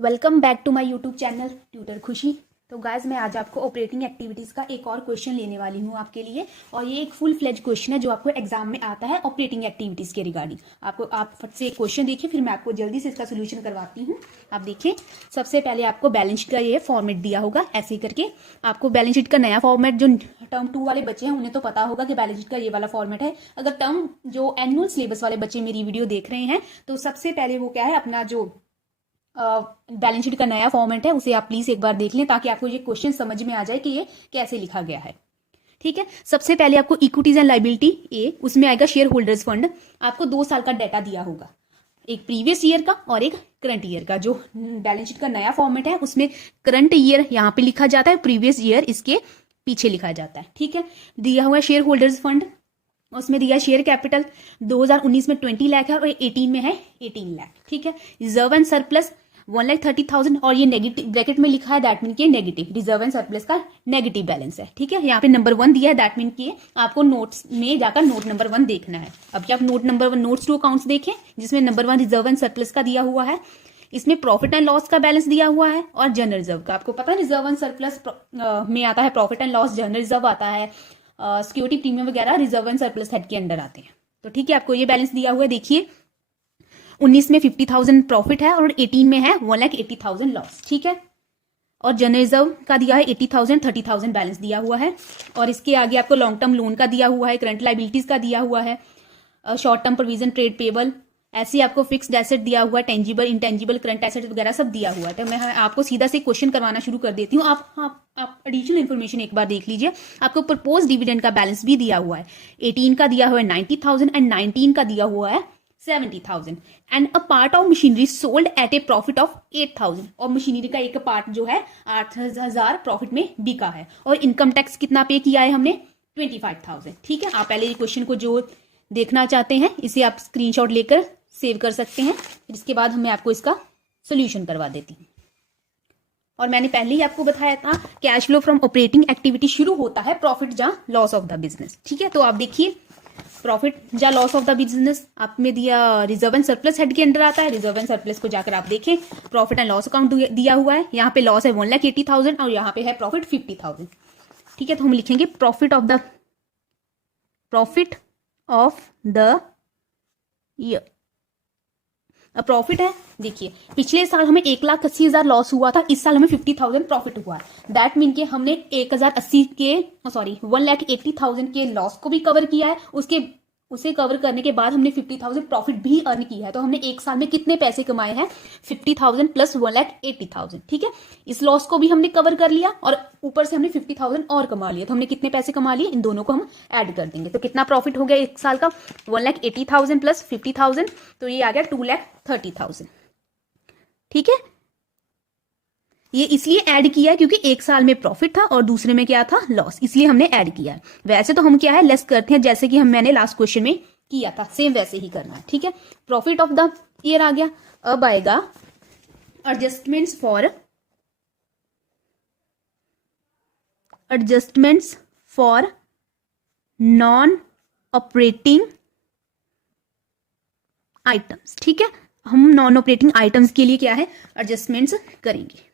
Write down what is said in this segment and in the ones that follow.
Welcome back to my YouTube channel tutor Khushi. तो guys मैं आज आपको ऑपरेटिंग एक्टिविटीज़ का एक और क्वेश्चन लेने वाली हूँ आपके लिए। और ये एक फुल फ्लेज क्वेश्चन है जो आपको एग्जाम में आता है ऑपरेटिंग एक्टिविटीज़ के रिगार्डिंग। आप फट से एक क्वेश्चन देखिए, फिर मैं आपको जल्दी से इसका सोल्यूशन करवाती हूँ। आप देखिए, सबसे पहले आपको बैलेंस शीट का ये फॉर्मेट दिया होगा ऐसे करके। आपको बैलेंस शीट का नया फॉर्मेट, जो टर्म 2 वाले बच्चे हैं उन्हें तो पता होगा कि बैलेंस शीट का ये वाला फॉर्मेट है। अगर टर्म जो एनुअल सिलेबस वाले बच्चे मेरी वीडियो देख रहे हैं तो सबसे पहले वो क्या है, अपना जो बैलेंस शीट का नया फॉर्मेट है उसे आप प्लीज एक बार देख लें ताकि आपको ये क्वेश्चन समझ में आ जाए कि ये कैसे लिखा गया है। ठीक है, सबसे पहले आपको इक्विटीज एंड लाइबिलिटी ए, उसमें आएगा शेयर होल्डर्स फंड। आपको 2 साल का डाटा दिया होगा, एक प्रीवियस ईयर का और एक करंट ईयर का। जो बैलेंस शीट का नया फॉर्मेट है उसमें करंट ईयर यहाँ पे लिखा जाता है, प्रीवियस ईयर इसके पीछे लिखा जाता है। ठीक है, दिया हुआ शेयर होल्डर्स फंड, उसमें दिया शेयर कैपिटल 2019 में 20 लाख है और 18 में है 18 लाख। ठीक है, रिजर्व एंड सरप्लस 1,30,000 और ये नेगेटिव ब्रैकेट में लिखा है, दैट मीन कि नेगेटिव, रिजर्व एंड सरप्लस का नेगेटिव बैलेंस है। ठीक है, यहाँ पे नंबर 1 दिया है, दैट मीन कि आपको नोट्स में जाकर नोट नंबर 1 देखना है। अब जब note number 1 notes to accounts देखें जिसमें नंबर 1 रिजर्व एंड सरप्लस का दिया हुआ है, इसमें प्रॉफिट एंड लॉस का बैलेंस दिया हुआ है और जनरल रिजर्व का। आपको पता है रिजर्व एंड सरप्लस में आता है profit and loss, general reserve आता है, सिक्योरिटी प्रीमियम वगैरह रिजर्व एंड सरप्लस हेड के अंडर आते हैं। तो ठीक है, आपको ये बैलेंस दिया हुआ है। देखिए 19 में 50,000 प्रॉफिट है और 18 में है 1,80,000 लॉस। ठीक है, और जनरल रिजर्व का दिया है 80,000, 30,000 बैलेंस दिया हुआ है। और इसके आगे आपको लॉन्ग टर्म लोन का दिया हुआ है, करंट लाइबिलिटीज का दिया हुआ है, short term provision, trade payable, ऐसे आपको फिक्स्ड एसेट दिया हुआ है, टेंजिबल इंटेंजिबल करंट एसेट वगैरह सब दिया हुआ है। तो मैं आपको सीधा से क्वेश्चन करवाना शुरू कर देती हूँ। आप एडिशनल इन्फॉर्मेशन एक बार देख लीजिए। आपको प्रपोज डिविडेंड का बैलेंस भी दिया हुआ है, 18 का दिया हुआ है 90,000 एंड 19 का दिया हुआ है 70,000 and a part of machinery sold at A profit of 8,000। और मशीनरी का एक पार्ट जो है 8,000 प्रॉफिट में बिका है। और इनकम टैक्स कितना पे किया है हमने, 25,000। ठीक है, आप पहले ये क्वेश्चन को जो देखना चाहते हैं इसे आप स्क्रीनशॉट लेकर सेव कर सकते हैं। इसके बाद मैं आपको इसका सोल्यूशन करवा देती हूँ। और मैंने पहले ही आपको बताया था cash flow from operating activity शुरू होता है प्रॉफिट जा लॉस ऑफ द बिजनेस। ठीक है, तो आप देखिए प्रॉफिट जा लॉस ऑफ द बिजनेस आप में दिया रिजर्व एंड सरप्लस हेड के अंडर आता है। रिजर्व एंड सरप्लस को जाकर आप देखें, प्रॉफिट एंड लॉस अकाउंट दिया हुआ है, यहाँ पे लॉस है 1,80,000 और यहाँ पे है प्रॉफिट 50,000। ठीक है, तो हम लिखेंगे प्रॉफिट ऑफ द ईयर। अब प्रॉफिट है, देखिए पिछले साल हमें 1,80,000 लॉस हुआ था, इस साल हमें 50,000 प्रॉफिट हुआ है। दैट मीन कि हमने 1,80,000 के लॉस को भी कवर किया है, उसे कवर करने के बाद हमने 50,000 प्रॉफिट भी अर्न किया है। तो हमने एक साल में कितने पैसे कमाए हैं, 50,000 प्लस 1,80,000। ठीक है, इस लॉस को भी हमने कवर कर लिया और ऊपर से हमने 50,000 और कमा लिया। तो हमने कितने पैसे कमा लिए, इन दोनों को हम ऐड कर देंगे। तो कितना प्रॉफिट हो गया एक साल का, 1,80,000 प्लस 50,000, तो ये आ गया 2,30,000। ठीक है, ये इसलिए ऐड किया है क्योंकि एक साल में प्रॉफिट था और दूसरे में क्या था, लॉस, इसलिए हमने ऐड किया है। वैसे तो हम क्या है लेस करते हैं, जैसे कि मैंने लास्ट क्वेश्चन में किया था, सेम वैसे ही करना है। ठीक है, प्रॉफिट ऑफ द ईयर आ गया। अब आएगा adjustments for non operating items. ठीक है, हम नॉन ऑपरेटिंग आइटम्स के लिए क्या है एडजस्टमेंट्स करेंगे।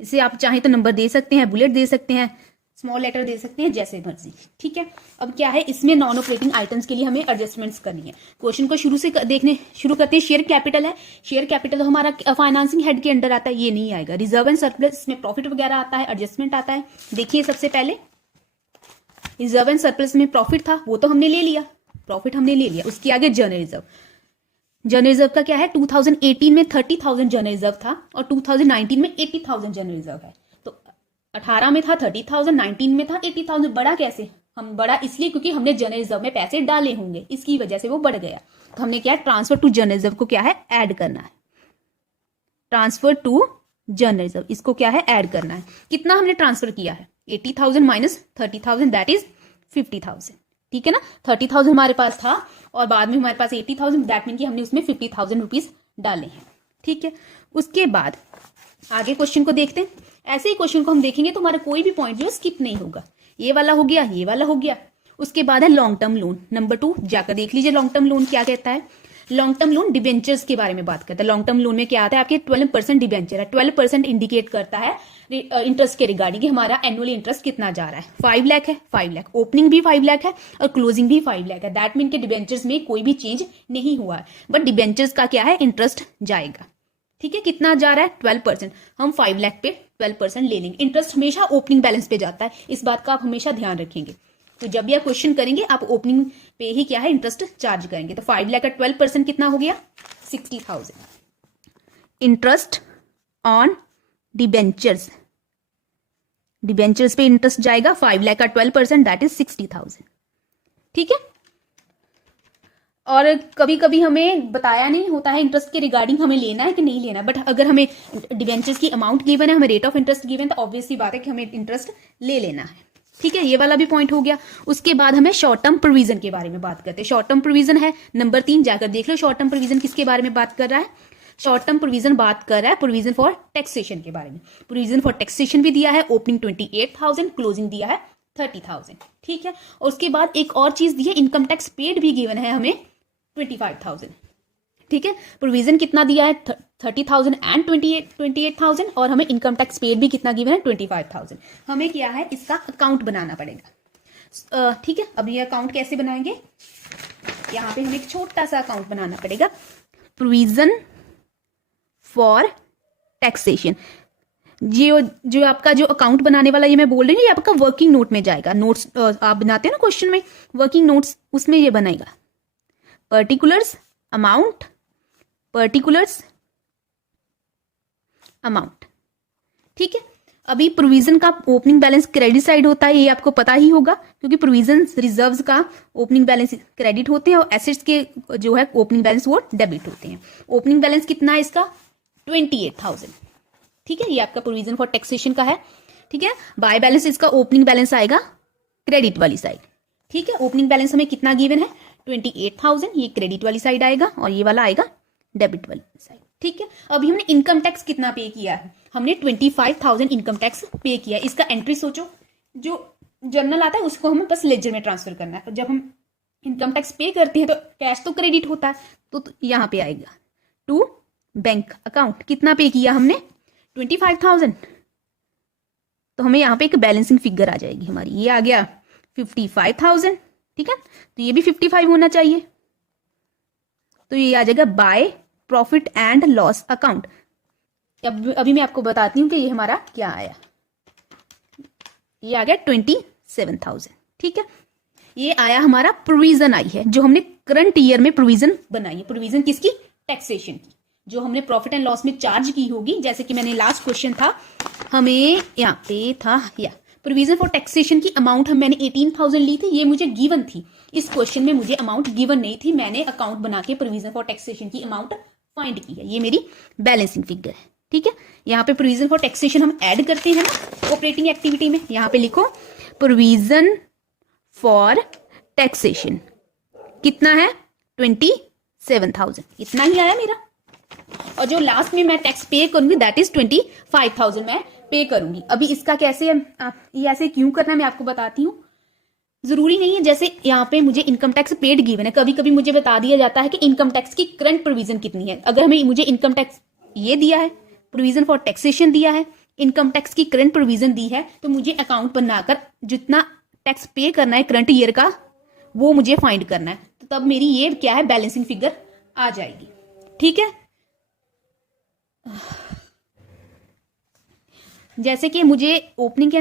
इसे आप चाहें तो नंबर दे सकते हैं, बुलेट दे सकते हैं, स्मॉल लेटर दे सकते हैं, जैसे मर्जी। ठीक है, अब क्या है इसमें नॉन ऑपरेटिंग आइटम्स के लिए हमें एडजस्टमेंट्स करनी है। क्वेश्चन को शुरू करते हैं। शेयर कैपिटल है, शेयर कैपिटल तो हमारा फाइनेंसिंग हेड के अंडर आता है, ये नहीं आएगा। रिजर्व एंड सरप्लस, इसमें प्रॉफिट वगैरह आता है, एडजस्टमेंट आता है। देखिए सबसे पहले रिजर्व एंड सरप्लस में प्रॉफिट था, वो तो हमने ले लिया, प्रॉफिट हमने ले लिया। उसके आगे जनरल रिजर्व, जनरल रिजर्व का क्या है, 2018 में 30,000 जनरल रिजर्व था और 2019 में 80,000 जनरल रिजर्व है। तो 18 में था 30,000, 19 में था 80,000। बढ़ा कैसे, हम बढ़ा इसलिए क्योंकि हमने जनरल रिजर्व में पैसे डाले होंगे, इसकी वजह से वो बढ़ गया। तो हमने क्या ट्रांसफर टू जनरल रिजर्व को क्या है ऐड करना है, ट्रांसफर टू जनरल रिजर्व, इसको क्या है ऐड करना है। कितना हमने ट्रांसफर किया है, 80,000 माइनस 30,000 दैट इज 50,000। ठीक है ना, 30,000 हमारे पास था और बाद में हमारे पास 80,000, दैट मीन कि हमने उसमें 50,000 रुपीज डाले हैं। ठीक है, उसके बाद आगे क्वेश्चन को देखते हैं। ऐसे ही क्वेश्चन को हम देखेंगे तो हमारा कोई भी पॉइंट जो स्किप नहीं होगा। ये वाला हो गया, ये वाला हो गया। उसके बाद है लॉन्ग टर्म लोन नंबर 2, जाकर देख लीजिए लॉन्ग टर्म लोन क्या कहता है। लॉन्ग टर्म लोन डिबेंचर्स के बारे में बात करते हैं। लॉन्ग टर्म लोन में क्या आता है, आपके 12% डिबेंचर है। 12% इंडिकेट करता है इंटरेस्ट के रिगार्डिंग कि हमारा एनुअली इंटरेस्ट कितना जा रहा है। 5 लाख है, 5 लाख ओपनिंग भी 5 लाख है और क्लोजिंग भी 5 लाख है। दैट मीन के डिबेंचर्स में कोई भी चेंज नहीं हुआ है, बट डिबेंचर्स का क्या है, इंटरेस्ट जाएगा। ठीक है, कितना जा रहा है, 12%। हम 5 लाख पे 12% ले लेंगे। इंटरेस्ट हमेशा ओपनिंग बैलेंस पे जाता है, इस बात का आप हमेशा ध्यान रखेंगे। तो जब भी आप क्वेश्चन करेंगे आप ओपनिंग पे ही क्या है, इंटरेस्ट चार्ज करेंगे। तो 5 लाख का 12% कितना हो गया, 60,000। इंटरेस्ट ऑन डिबेंचर्स, डिबेंचर्स पे इंटरेस्ट जाएगा 5 लाख का 12%, दैट इज 60,000। ठीक है, और कभी कभी हमें बताया नहीं होता है इंटरेस्ट के रिगार्डिंग हमें लेना है कि नहीं लेना, बट अगर हमें डिबेंचर्स की अमाउंट गिवन है, हमें रेट ऑफ इंटरेस्ट गिवन है, तो ऑब्वियस सी बात है कि हमें इंटरेस्ट ले लेना है। ठीक है, ये वाला भी पॉइंट हो गया। उसके बाद हमें शॉर्ट टर्म प्रोविजन के बारे में बात करते हैं। शॉर्ट टर्म प्रोविजन है नंबर 3, जाकर देख लो शॉर्ट टर्म प्रोविजन किसके बारे में बात कर रहा है। शॉर्ट टर्म प्रोविजन बात कर रहा है प्रोविजन फॉर टैक्सेशन के बारे में। प्रोविजन फॉर टैक्सेशन भी दिया है, ओपनिंग 28,000, क्लोजिंग दिया है 30,000। ठीक है, और उसके बाद एक और चीज दी है, इनकम टैक्स पेड भी गिवन है हमें 25,000। ठीक है, प्रोविजन कितना दिया है, 30,000 एंड 28,000, और हमें इनकम टैक्स पेड भी कितना गिवन है, 25,000। हमें क्या है, इसका अकाउंट बनाना पड़ेगा। ठीक है, अब ये अकाउंट कैसे बनाएंगे, यहाँ पे हमें एक छोटा सा अकाउंट बनाना पड़ेगा, प्रोविजन फॉर टैक्सेशन। जो आपका जो अकाउंट बनाने वाला ये मैं बोल रही हूँ, ये आपका वर्किंग नोट में जाएगा। नोट्स आप बनाते हैं ना क्वेश्चन में, वर्किंग नोट्स, उसमें ये बनेगा पर्टिकुलर्स अमाउंट, पर्टिकुलर्स अमाउंट। ठीक है, अभी प्रोविजन का ओपनिंग बैलेंस क्रेडिट साइड होता है, ये आपको पता ही होगा, क्योंकि प्रोविजन रिजर्व्स का ओपनिंग बैलेंस क्रेडिट होते हैं और एसेट्स के जो है ओपनिंग बैलेंस वो डेबिट होते हैं। ओपनिंग बैलेंस कितना है इसका, 28,000। ठीक है, ये आपका प्रोविजन फॉर टैक्सेशन का है। ठीक है, बाय बैलेंस इसका ओपनिंग बैलेंस आएगा क्रेडिट वाली साइड। ठीक है, ओपनिंग बैलेंस हमें कितना गिवन है, 28,000, ये क्रेडिट वाली साइड आएगा और ये वाला आएगा डेबिट वाली साइड। ठीक है, अभी हमने इनकम टैक्स कितना पे किया है, हमने 25,000 इनकम टैक्स पे किया है। इसका एंट्री सोचो, जो जर्नल आता है उसको हमें बस लेजर में ट्रांसफर करना है। जब हम इनकम टैक्स पे करते हैं तो कैश तो क्रेडिट होता है, तो यहाँ पे आएगा टू बैंक अकाउंट। कितना पे किया हमने, 25,000, तो हमें यहाँ पे एक बैलेंसिंग फिगर आ जाएगी हमारी, ये आ गया 55,000। ठीक है, तो ये भी 55 होना चाहिए, तो ये आ जाएगा by profit and loss account. अभी मैं आपको बताती हूँ कि ये हमारा क्या आया, ये आ गया 27,000। ठीक है, ये आया हमारा प्रोविजन आई है, जो हमने करंट ईयर में प्रोविजन बनाई है। प्रोविजन किसकी, टैक्सेशन की, जो हमने प्रॉफिट एंड लॉस में चार्ज की होगी। जैसे कि मैंने लास्ट क्वेश्चन था, हमें यहाँ पे था या प्रोविजन फॉर टैक्सेशन की अमाउंट मैंने 18,000 ली थी, ये मुझे गिवन थी। इस क्वेश्चन में मुझे अमाउंट गिवन नहीं थी, मैंने अकाउंट बना के प्रोविजन फॉर टैक्सेशन की अमाउंट फाइंड की है। ये मेरी बैलेंसिंग फिगर है। ठीक है, यहाँ पे प्रोविजन फॉर टैक्सेशन हम ऐड करते हैं ना ऑपरेटिंग एक्टिविटी में। यहाँ पे लिखो प्रोविजन फॉर टैक्सेशन कितना है, 27,000, इतना ही आया मेरा। और जो लास्ट में मैं टैक्स पे करूंगी दैट इज 25,000 मैं पे करूंगी। अभी इसका कैसे ये ऐसे क्यों करना है मैं आपको बताती हूँ। जरूरी नहीं है, जैसे यहाँ पे मुझे इनकम टैक्स पेड गिवन है, कभी कभी मुझे बता दिया जाता है कि इनकम टैक्स की करंट प्रोविजन कितनी है। अगर हमें मुझे इनकम टैक्स ये दिया है, प्रोविजन फॉर टैक्सेशन दिया है, इनकम टैक्स की करंट प्रोविजन दी है, तो मुझे अकाउंट बनाकर जितना टैक्स पे करना है करंट ईयर का वो मुझे फाइंड करना है। तो तब मेरी ये क्या है, बैलेंसिंग फिगर आ जाएगी। ठीक है, जैसे कि मुझे ओपनिंग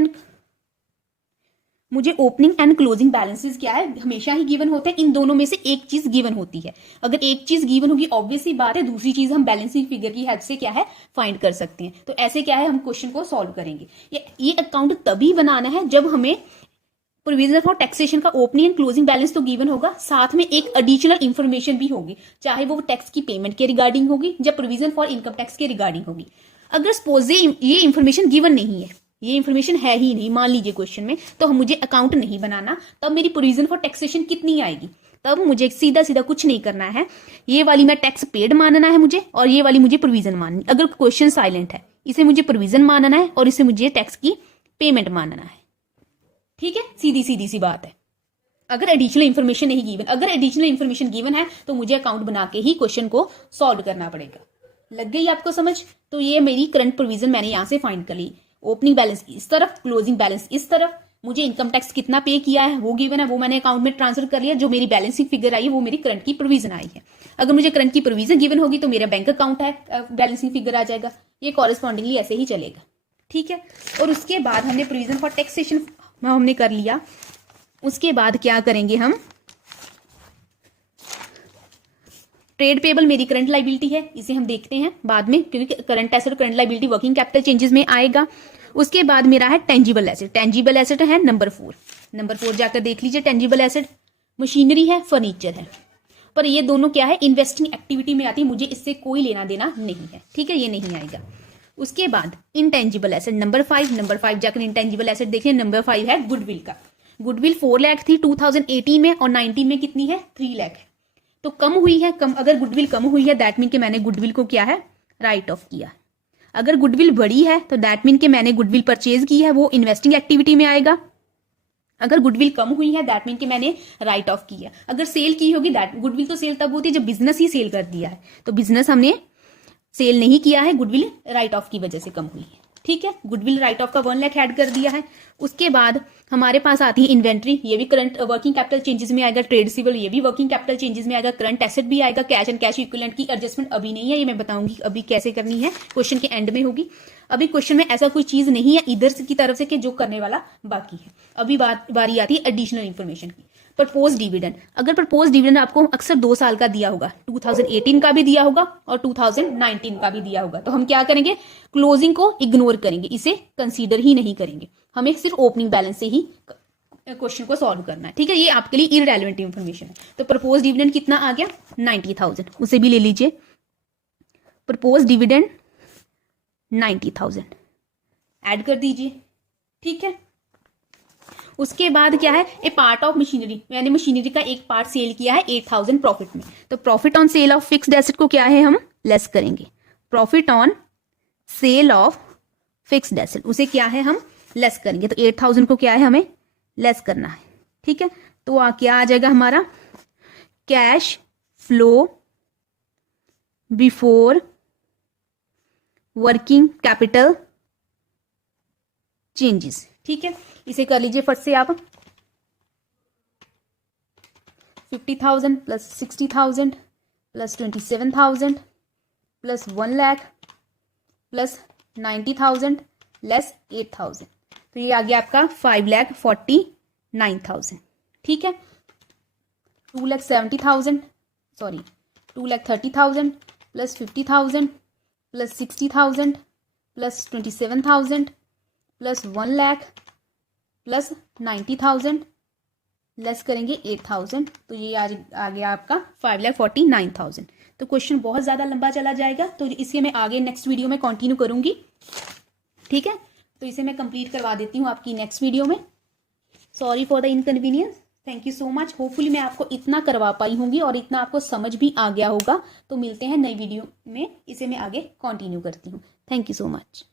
एंड क्लोजिंग बैलेंसेस क्या है, हमेशा ही गिवन होते हैं। इन दोनों में से एक चीज गिवन होती है। अगर एक चीज गिवन होगी ऑब्वियस सी बात है, दूसरी चीज हम बैलेंसिंग फिगर की हेल्प से क्या है फाइंड कर सकते हैं। तो ऐसे क्या है हम क्वेश्चन को सॉल्व करेंगे। ये अकाउंट तभी बनाना है जब हमें प्रोविजन फॉर टैक्सेशन का ओपनिंग एंड क्लोजिंग बैलेंस तो गिवन होगा, साथ में एक एडिशनल इंफॉर्मेशन भी होगी, चाहे वो टैक्स की पेमेंट के रिगार्डिंग होगी या प्रोविजन फॉर इनकम टैक्स के रिगार्डिंग होगी। अगर सपोज ये इंफॉर्मेशन गिवन नहीं है, ये इंफॉर्मेशन है ही नहीं, मान लीजिए क्वेश्चन में, तो मुझे अकाउंट नहीं बनाना, तब मेरी प्रोविजन फॉर टैक्सेशन कितनी आएगी, तब मुझे सीधा सीधा कुछ नहीं करना है। ये वाली मैं टैक्स पेड मानना है मुझे, और ये वाली मुझे प्रोविजन माननी। अगर क्वेश्चन साइलेंट है, इसे मुझे प्रोविजन मानना है और इसे मुझे टैक्स की पेमेंट मानना है। ठीक है, सीधी सीधी सी बात है। अगर एडिशनल इन्फॉर्मेशन नहीं गिवन, अगर एडिशनल इन्फॉर्मेशन गिवन है तो मुझे अकाउंट बना के ही क्वेश्चन को सॉल्व करना पड़ेगा। लग गई आपको समझ? तो ये मेरी करंट प्रोविजन मैंने यहां से फाइंड कर ली। ओपनिंग बैलेंस इस तरफ, क्लोजिंग बैलेंस इस तरफ, मुझे इनकम टैक्स कितना पे किया है वो गिवन है, वो मैंने अकाउंट में ट्रांसफर कर लिया। जो मेरी बैलेंसिंग फिगर आई है वो मेरी करंट की प्रोविजन आई है। अगर मुझे करंट की प्रोविजन गिवन होगी तो मेरा बैंक अकाउंट है, बैलेंसिंग फिगर आ जाएगा। ये कॉरेस्पॉन्डिंगली ऐसे ही चलेगा, ठीक है। और उसके बाद हमने प्रोविजन फॉर टैक्सेशन हमने कर लिया। उसके बाद क्या करेंगे हम, ट्रेड पेबल मेरी करंट लाइबिलिटी है, इसे हम देखते हैं बाद में, क्योंकि करंट एसेट और current liability working capital changes में आएगा। उसके बाद मेरा है टेंजिबल एसेट। टेंजिबल एसेट है नंबर 4। नंबर 4 जाकर देख लीजिए। टेंजिबल एसेट मशीनरी है, फर्नीचर है, पर ये दोनों क्या है, इन्वेस्टिंग एक्टिविटी में आती है, मुझे इससे कोई लेना देना नहीं है, ठीक है, ये नहीं आएगा। उसके बाद इनटेंजिबल एसेट नंबर 5। नंबर 5 जाकर इनटेंजिबल एसेट देखिए। नंबर 5 है गुडविल का। गुडविल 4 लाख थी 2018 में और 19 में कितनी है, 3 लाख है। तो कम हुई है, कम। अगर गुडविल कम हुई है दैट मीन कि मैंने गुडविल को क्या है, राइट ऑफ किया। अगर गुडविल बढ़ी है तो दैट मीन कि मैंने गुडविल परचेज की है, वो इन्वेस्टिंग एक्टिविटी में आएगा। अगर गुडविल कम हुई है दैट मीन कि मैंने राइट ऑफ किया। अगर सेल की होगी, दैट गुडविल तो सेल तब होती है जब बिजनेस ही सेल कर दिया है, तो बिजनेस हमने सेल नहीं किया है, गुडविल राइट ऑफ की वजह से कम हुई है, ठीक है। गुडविल राइट ऑफ का 1 लाख ऐड कर दिया है। उसके बाद हमारे पास आती है इन्वेंट्री, ये भी करंट वर्किंग कैपिटल चेंजेस में आएगा। ट्रेड रिसीवेबल ये भी वर्किंग कैपिटल चेंजेस में आएगा। करंट एसेट भी आएगा। कैश एंड कैश इक्विवेलेंट की एडजस्टमेंट अभी नहीं है, ये मैं बताऊंगी अभी कैसे करनी है, क्वेश्चन के एंड में होगी। अभी क्वेश्चन में ऐसा कोई चीज नहीं है इधर की तरफ से कि जो करने वाला बाकी है। अभी बारी आती है एडिशनल इन्फॉर्मेशन की। प्रपोज डिविडेंड, अगर प्रपोज डिविडेंड आपको अक्सर 2 साल का दिया होगा, 2018 का भी दिया होगा और 2019 का भी दिया होगा, तो हम क्या करेंगे, क्लोजिंग को इग्नोर करेंगे, इसे कंसीडर ही नहीं करेंगे। हमें सिर्फ ओपनिंग बैलेंस से ही क्वेश्चन को सॉल्व करना है, ठीक है। ये आपके लिए इररेलेवेंट इंफॉर्मेशन है। तो प्रपोज डिविडेंड कितना आ गया, 90,000, उसे भी ले लीजिए। प्रपोज डिविडेंड 90,000 ऐड कर दीजिए, ठीक है। उसके बाद क्या है, ए पार्ट ऑफ मशीनरी, मैंने मशीनरी का एक पार्ट सेल किया है 8,000 प्रॉफिट में, तो profit on sale of fixed asset को क्या है, हम लेस करेंगे। Profit on sale of fixed asset, उसे क्या है, हम लेस करेंगे। तो 8,000 को क्या है, हमें लेस करना है, ठीक है। तो क्या आ जाएगा हमारा, cash flow before working capital changes, ठीक है। इसे कर लीजिए फट से आप। 50,000 plus 60,000 plus 27,000 plus 1 lakh plus 90,000 less 8,000, तो ये आ गया आपका 5,49,000, ठीक है। 2,70,000 sorry 2,30,000 plus 50,000 plus 60,000 plus 27,000 plus 1 lakh plus 90,000 less करेंगे 8,000, तो ये आ गया आपका 5,49,000। तो क्वेश्चन बहुत ज़्यादा लंबा चला जाएगा, तो इसे मैं आगे नेक्स्ट वीडियो में कंटिन्यू करूंगी, ठीक है। तो इसे मैं कंप्लीट करवा देती हूँ आपकी नेक्स्ट वीडियो में। Sorry for the inconvenience, thank you so much. Hopefully मैं आपको इतना करवा पाई होंगी और इतना आपको समझ भी आ गया होगा। तो मिलते हैं नई वीडियो में, इसे मैं आगे कंटिन्यू करती हूँ। Thank you so much.